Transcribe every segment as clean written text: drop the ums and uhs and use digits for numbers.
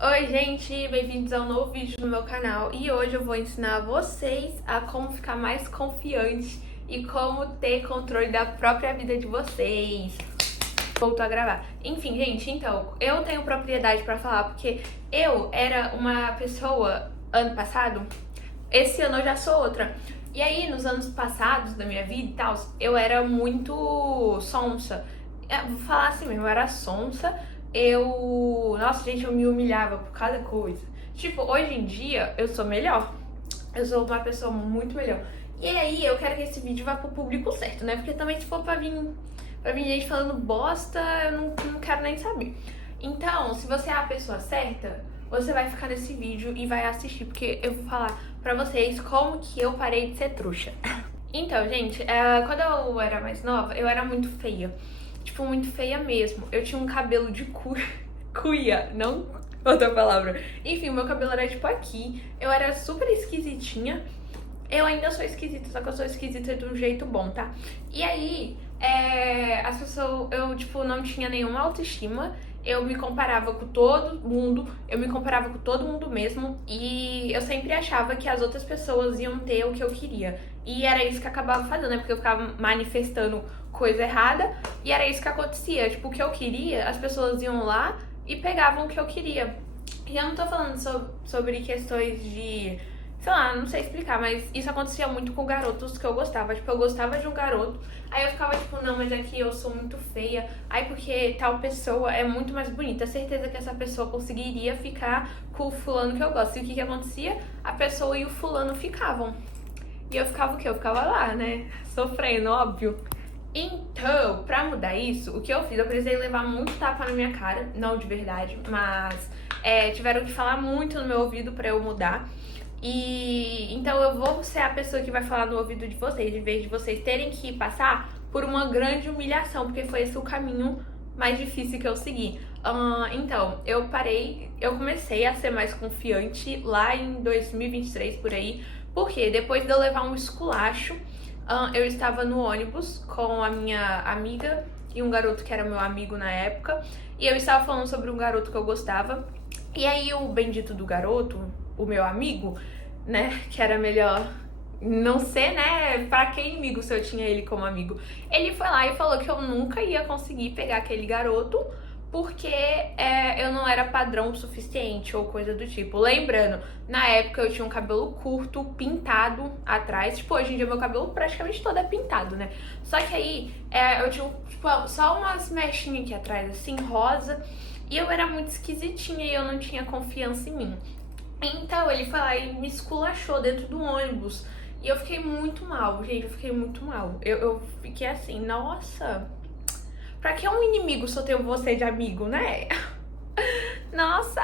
Oi gente, bem-vindos a um novo vídeo no meu canal e hoje eu vou ensinar vocês a como ficar mais confiante e como ter controle da própria vida de vocês. Voltou a gravar. Enfim, gente, então, eu tenho propriedade pra falar porque eu era uma pessoa ano passado, esse ano eu já sou outra. E aí, nos anos passados da minha vida e tal, eu era muito sonsa. Vou falar assim mesmo, eu era sonsa. Nossa, gente, eu me humilhava por cada coisa. Tipo, hoje em dia eu sou melhor. Eu sou uma pessoa muito melhor. E aí, eu quero que esse vídeo vá pro público certo, né? Porque também se for pra vir gente falando bosta, eu não quero nem saber. Então, se você é a pessoa certa, você vai ficar nesse vídeo e vai assistir, porque eu vou falar pra vocês como que eu parei de ser trouxa. Então, gente, quando eu era mais nova, eu era muito feia. Tipo, muito feia mesmo. Eu tinha um cabelo de cuia, não outra palavra. Enfim, o meu cabelo era tipo aqui. Eu era super esquisitinha. Eu ainda sou esquisita, só que eu sou esquisita de um jeito bom, tá? E aí, as pessoas, eu, tipo, não tinha nenhuma autoestima. Eu me comparava com todo mundo, eu me comparava com todo mundo mesmo. E eu sempre achava que as outras pessoas iam ter o que eu queria. E era isso que eu acabava fazendo, né? Porque eu ficava manifestando coisa errada. E era isso que acontecia. Tipo, o que eu queria, as pessoas iam lá e pegavam o que eu queria. E eu não tô falando sobre questões de... sei lá, não sei explicar, mas isso acontecia muito com garotos que eu gostava. Tipo, eu gostava de um garoto, aí eu ficava tipo, não, mas aqui eu sou muito feia. Aí porque tal pessoa é muito mais bonita. Certeza que essa pessoa conseguiria ficar com o fulano que eu gosto. E o que que acontecia? A pessoa e o fulano ficavam. E eu ficava o quê? Eu ficava lá, né? Sofrendo, óbvio. Então, pra mudar isso, o que eu fiz? Eu precisei levar muito tapa na minha cara. Não de verdade, mas tiveram que falar muito no meu ouvido pra eu mudar. E então eu vou ser a pessoa que vai falar no ouvido de vocês, em vez de vocês terem que passar por uma grande humilhação, porque foi esse o caminho mais difícil que eu segui. Então, eu comecei a ser mais confiante lá em 2023 por aí, porque depois de eu levar um esculacho, eu estava no ônibus com a minha amiga e um garoto que era meu amigo na época, e eu estava falando sobre um garoto que eu gostava, e aí o bendito do garoto, o meu amigo, né, que era melhor não ser, né, pra que inimigo se eu tinha ele como amigo. Ele foi lá e falou que eu nunca ia conseguir pegar aquele garoto porque eu não era padrão o suficiente ou coisa do tipo. Lembrando, na época eu tinha um cabelo curto, pintado atrás. Tipo, hoje em dia meu cabelo praticamente todo é pintado, né? Só que aí eu tinha tipo, só umas mechinhas aqui atrás, assim, rosa. E eu era muito esquisitinha e eu não tinha confiança em mim. Então ele foi lá e me esculachou dentro do ônibus. E eu fiquei muito mal, gente, eu fiquei muito mal. Eu fiquei assim, nossa, pra que um inimigo se eu tenho você de amigo, né? Nossa.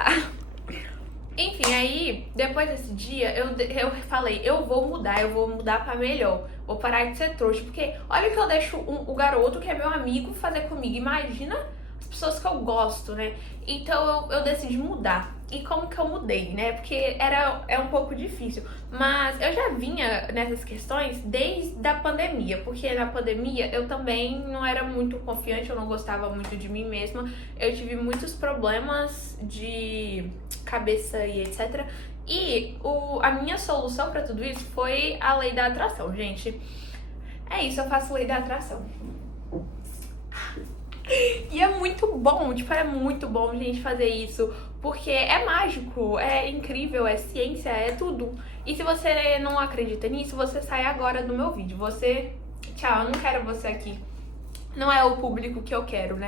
Enfim, aí, depois desse dia, eu falei, eu vou mudar pra melhor. Vou parar de ser trouxa, porque olha que eu deixo o garoto, que é meu amigo, fazer comigo. Imagina as pessoas que eu gosto, né? Então eu decidi mudar. E como que eu mudei, né? Porque é um pouco difícil. Mas eu já vinha nessas questões desde a pandemia. Porque na pandemia eu também não era muito confiante, eu não gostava muito de mim mesma. Eu tive muitos problemas de cabeça e etc. E a minha solução pra tudo isso foi a lei da atração, gente. É isso, eu faço lei da atração. E é muito bom, tipo, é muito bom, gente, fazer isso, porque é mágico, é incrível, é ciência, é tudo. E se você não acredita nisso, você sai agora do meu vídeo. Tchau, eu não quero você aqui. Não é o público que eu quero, né?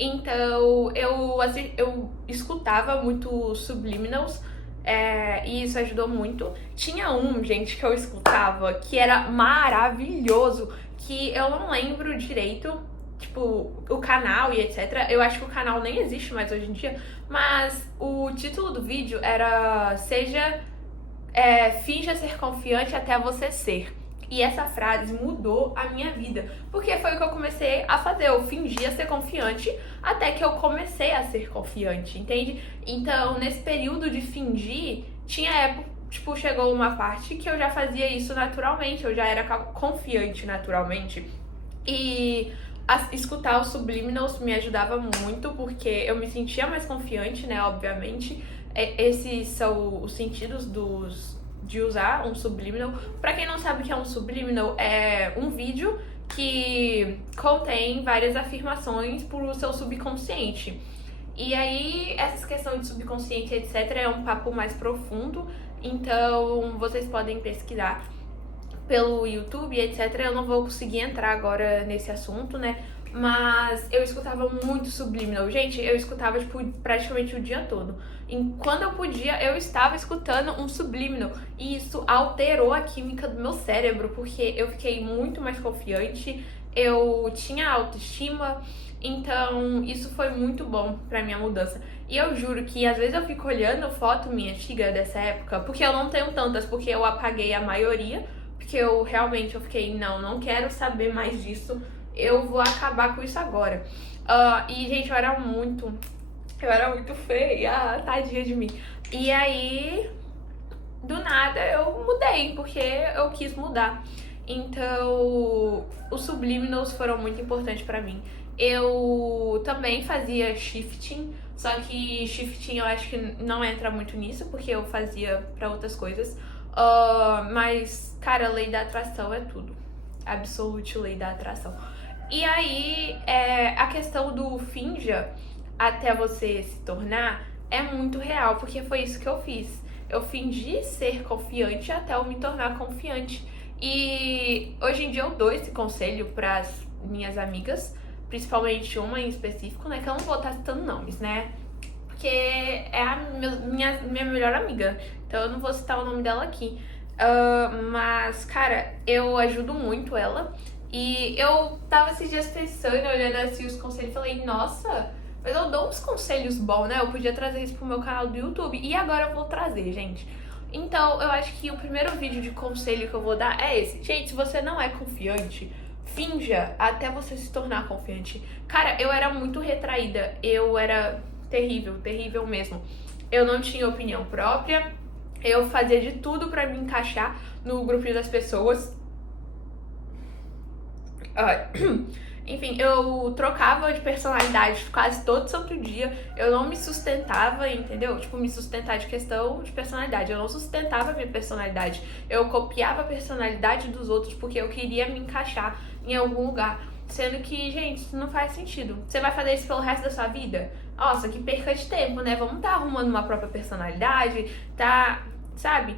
Então, eu escutava muito Subliminals, e isso ajudou muito. Tinha um, gente, que eu escutava que era maravilhoso, que eu não lembro direito, tipo, o canal e etc. Eu acho que o canal nem existe mais hoje em dia, mas o título do vídeo era finja ser confiante até você ser. E essa frase mudou a minha vida, porque foi o que eu comecei a fazer. Eu fingia ser confiante até que eu comecei a ser confiante, entende? Então, nesse período de fingir, tinha época, tipo, chegou uma parte que eu já fazia isso naturalmente, eu já era confiante naturalmente. E Escutar os subliminals me ajudava muito, porque eu me sentia mais confiante, né, obviamente. Esses são os sentidos de usar um subliminal. Pra quem não sabe o que é um subliminal, é um vídeo que contém várias afirmações pro seu subconsciente. E aí, essa questão de subconsciente, etc., é um papo mais profundo, então vocês podem pesquisar pelo YouTube, etc. Eu não vou conseguir entrar agora nesse assunto, né? Mas eu escutava muito subliminal. Gente, eu escutava, tipo, praticamente o dia todo. E quando eu podia, eu estava escutando um subliminal. E isso alterou a química do meu cérebro, porque eu fiquei muito mais confiante, eu tinha autoestima, então isso foi muito bom pra minha mudança. E eu juro que às vezes eu fico olhando foto minha antiga dessa época, porque eu não tenho tantas, porque eu apaguei a maioria, porque eu realmente fiquei, não quero saber mais disso, eu vou acabar com isso agora. E, gente, eu era muito feia, tadinha de mim. E aí, do nada, eu mudei, porque eu quis mudar. Então, os subliminals foram muito importantes pra mim. Eu também fazia shifting, só que shifting eu acho que não entra muito nisso, porque eu fazia pra outras coisas. Mas, cara, a lei da atração é tudo. Absolute lei da atração. E aí, a questão do finja até você se tornar é muito real, porque foi isso que eu fiz. Eu fingi ser confiante até eu me tornar confiante. E hoje em dia eu dou esse conselho pras minhas amigas, principalmente uma em específico, né? Que eu não vou estar citando nomes, né? Porque é a minha melhor amiga. Então eu não vou citar o nome dela aqui. Mas, cara, eu ajudo muito ela. E eu tava esses dias pensando, olhando assim os conselhos e falei, nossa, mas eu dou uns conselhos bons, né? Eu podia trazer isso pro meu canal do YouTube. E agora eu vou trazer, gente. Então, eu acho que o primeiro vídeo de conselho que eu vou dar é esse. Gente, se você não é confiante, finja até você se tornar confiante. Cara, eu era muito retraída. Eu era terrível, terrível mesmo. Eu não tinha opinião própria. Eu fazia de tudo pra me encaixar no grupinho das pessoas. Enfim, eu trocava de personalidade quase todo santo dia. Eu não me sustentava, entendeu? Tipo, me sustentar de questão de personalidade. Eu não sustentava a minha personalidade. Eu copiava a personalidade dos outros porque eu queria me encaixar em algum lugar. Sendo que, gente, isso não faz sentido. Você vai fazer isso pelo resto da sua vida? Nossa, que perca de tempo, né? Vamos estar arrumando uma própria personalidade, tá? Sabe?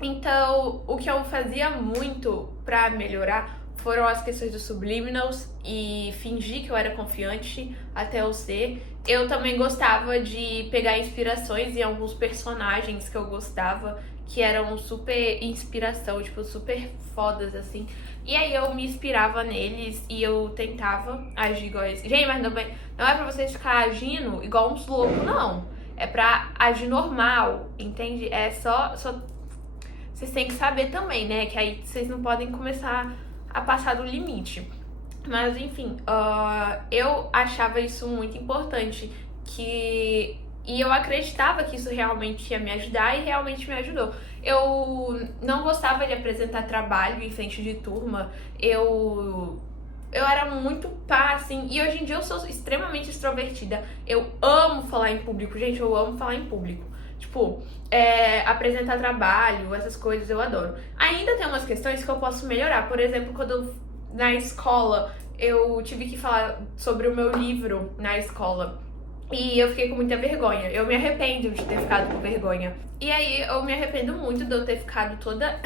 Então, o que eu fazia muito pra melhorar foram as questões dos subliminals e fingir que eu era confiante até eu ser. Eu também gostava de pegar inspirações em alguns personagens que eu gostava, que eram super inspiração, tipo, super fodas, assim. E aí eu me inspirava neles e eu tentava agir igual eles. Gente, mas não é pra vocês ficar agindo igual uns loucos, não. É pra agir normal, entende? É só... Vocês têm que saber também, né? Que aí vocês não podem começar a passar do limite. Mas enfim, eu achava isso muito importante, e eu acreditava que isso realmente ia me ajudar e realmente me ajudou. Eu não gostava de apresentar trabalho em frente de turma, eu era muito pá, assim, e hoje em dia eu sou extremamente extrovertida. Eu amo falar em público, gente, eu amo falar em público. Tipo, apresentar trabalho, essas coisas eu adoro. Ainda tem umas questões que eu posso melhorar. Por exemplo, quando na escola eu tive que falar sobre o meu livro na escola e eu fiquei com muita vergonha. Eu me arrependo de ter ficado com vergonha. E aí eu me arrependo muito de eu ter ficado toda...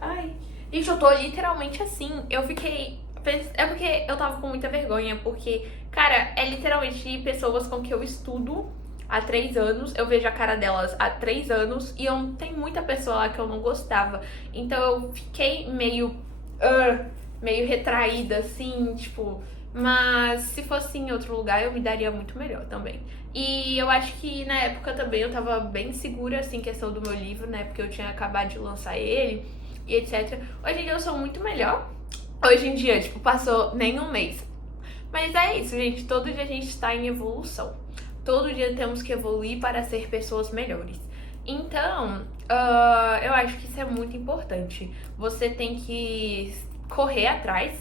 Ai, gente, eu tô literalmente assim. Eu fiquei... É porque eu tava com muita vergonha, porque, cara, é literalmente pessoas com que eu estudo há 3 anos, eu vejo a cara delas há 3 anos e tem muita pessoa lá que eu não gostava. Então eu fiquei meio retraída, assim, tipo... Mas se fosse em outro lugar eu me daria muito melhor também. E eu acho que na época também eu tava bem segura, assim, questão do meu livro, né? Porque eu tinha acabado de lançar ele e etc. Hoje em dia eu sou muito melhor. Hoje em dia, tipo, passou nem um mês. Mas é isso, gente. Todo dia a gente tá em evolução. Todo dia temos que evoluir para ser pessoas melhores. Então, eu acho que isso é muito importante. Você tem que correr atrás,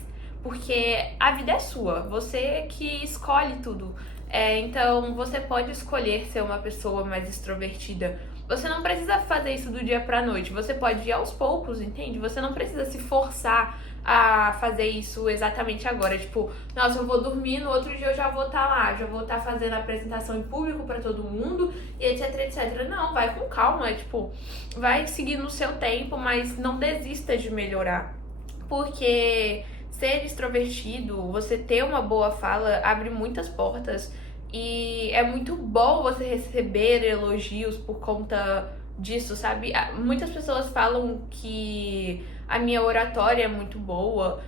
porque a vida é sua, você que escolhe tudo. Então, você pode escolher ser uma pessoa mais extrovertida. Você não precisa fazer isso do dia pra noite, você pode ir aos poucos, entende? Você não precisa se forçar a fazer isso exatamente agora. Tipo, nossa, eu vou dormir, no outro dia eu já vou estar lá, já vou estar fazendo a apresentação em público pra todo mundo, e etc, etc. Não, vai com calma, tipo, vai seguir no seu tempo, mas não desista de melhorar. Porque ser extrovertido, você ter uma boa fala, abre muitas portas. E é muito bom você receber elogios por conta disso, sabe? Muitas pessoas falam que a minha oratória é muito boa,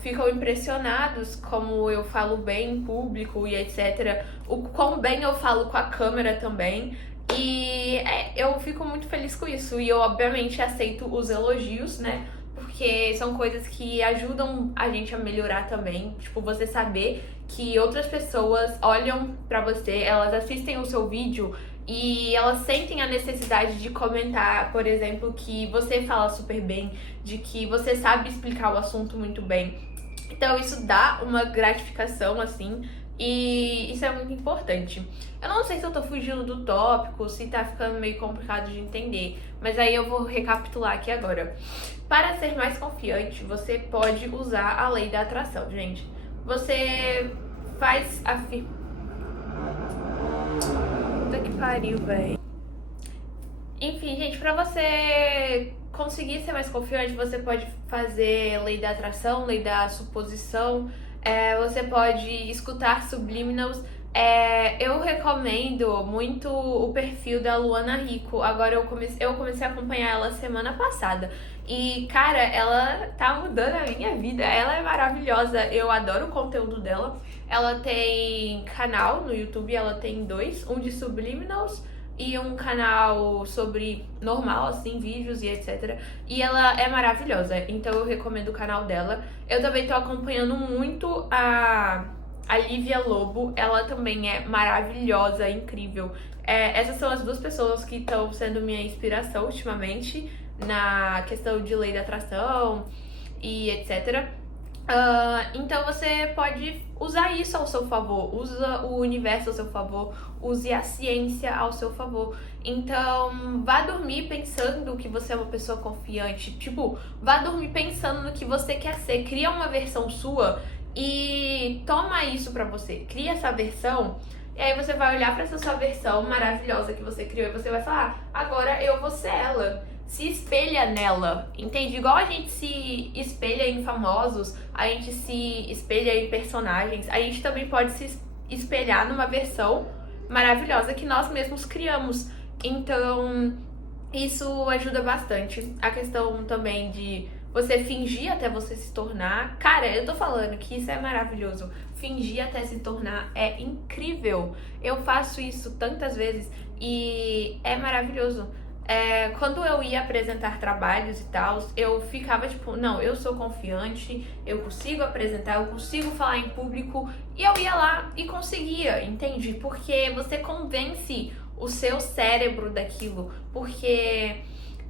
ficam impressionados como eu falo bem em público e etc. O quão bem eu falo com a câmera também. E eu fico muito feliz com isso. E eu, obviamente, aceito os elogios, né? Porque são coisas que ajudam a gente a melhorar também. Tipo, você saber que outras pessoas olham pra você, elas assistem o seu vídeo e elas sentem a necessidade de comentar, por exemplo, que você fala super bem, de que você sabe explicar o assunto muito bem. Então isso dá uma gratificação, assim, e isso é muito importante. Eu não sei se eu tô fugindo do tópico, se tá ficando meio complicado de entender, mas aí eu vou recapitular aqui agora. Para ser mais confiante, você pode usar a lei da atração, gente. Você faz Puta que pariu, velho. Enfim, gente, pra você conseguir ser mais confiante, você pode fazer lei da atração, lei da suposição, você pode escutar subliminals. Eu recomendo muito o perfil da Luana Rico. Agora eu comecei a acompanhar ela semana passada. E, cara, ela tá mudando a minha vida. Ela é maravilhosa. Eu adoro o conteúdo dela. Ela tem canal no YouTube, ela tem dois, um de subliminals e um canal sobre normal, assim, vídeos e etc. E ela é maravilhosa, então eu recomendo o canal dela. Eu também tô acompanhando muito a Lívia Lobo, ela também é maravilhosa, incrível. Essas são as duas pessoas que estão sendo minha inspiração ultimamente na questão de lei da atração e etc. Então você pode usar isso ao seu favor, usa o universo ao seu favor, use a ciência ao seu favor. Então vá dormir pensando que você é uma pessoa confiante, tipo, vá dormir pensando no que você quer ser, cria uma versão sua e toma isso pra você, cria essa versão. E aí você vai olhar pra essa sua versão maravilhosa que você criou e você vai falar, agora eu vou ser ela. Se espelha nela, entende? Igual a gente se espelha em famosos, a gente se espelha em personagens, a gente também pode se espelhar numa versão maravilhosa que nós mesmos criamos. Então, isso ajuda bastante. A questão também de você fingir até você se tornar. Cara, eu tô falando que isso é maravilhoso. Fingir até se tornar é incrível. Eu faço isso tantas vezes e é maravilhoso. Quando eu ia apresentar trabalhos e tal, eu ficava tipo, não, eu sou confiante, eu consigo apresentar, eu consigo falar em público, e eu ia lá e conseguia, entende? Porque você convence o seu cérebro daquilo, porque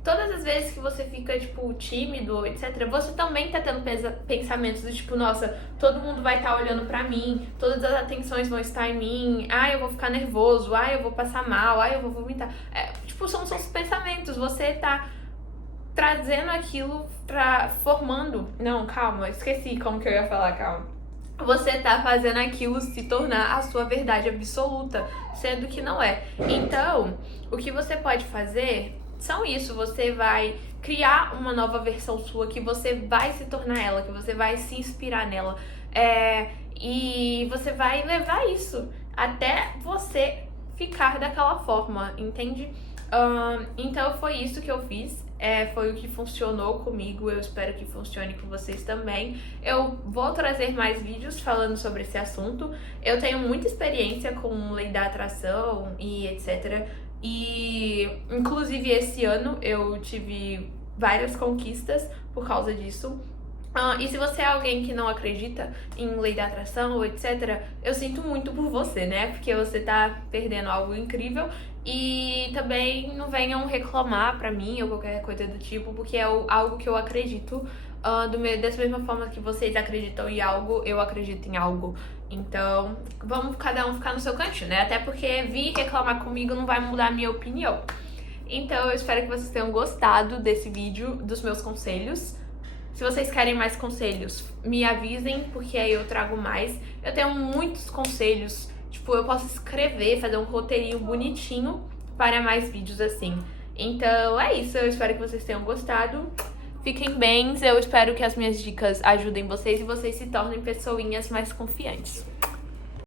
todas as vezes que você fica, tipo, tímido, etc., você também tá tendo pensamentos do tipo, nossa, todo mundo vai estar olhando pra mim, todas as atenções vão estar em mim, eu vou ficar nervoso, eu vou passar mal, eu vou vomitar. Tipo, são seus pensamentos, você tá trazendo aquilo formando. Não, calma, esqueci como que eu ia falar, calma. Você tá fazendo aquilo se tornar a sua verdade absoluta, sendo que não é. Então, o que você pode fazer são isso, você vai criar uma nova versão sua, que você vai se tornar ela, que você vai se inspirar nela, e você vai levar isso até você ficar daquela forma, entende? Então foi isso que eu fiz, foi o que funcionou comigo, eu espero que funcione com vocês também. Eu vou trazer mais vídeos falando sobre esse assunto, eu tenho muita experiência com lei da atração e etc. E inclusive esse ano eu tive várias conquistas por causa disso. E se você é alguém que não acredita em lei da atração ou etc., eu sinto muito por você, né? Porque você tá perdendo algo incrível. E também não venham reclamar pra mim ou qualquer coisa do tipo, porque é algo que eu acredito Dessa mesma forma que vocês acreditam em algo, eu acredito em algo. Então, vamos cada um ficar no seu cantinho, né? Até porque vir reclamar comigo não vai mudar a minha opinião. Então, eu espero que vocês tenham gostado desse vídeo, dos meus conselhos. Se vocês querem mais conselhos, me avisem, porque aí eu trago mais. Eu tenho muitos conselhos, tipo, eu posso escrever, fazer um roteirinho bonitinho para mais vídeos assim. Então, é isso. Eu espero que vocês tenham gostado. Fiquem bem, eu espero que as minhas dicas ajudem vocês e vocês se tornem pessoinhas mais confiantes.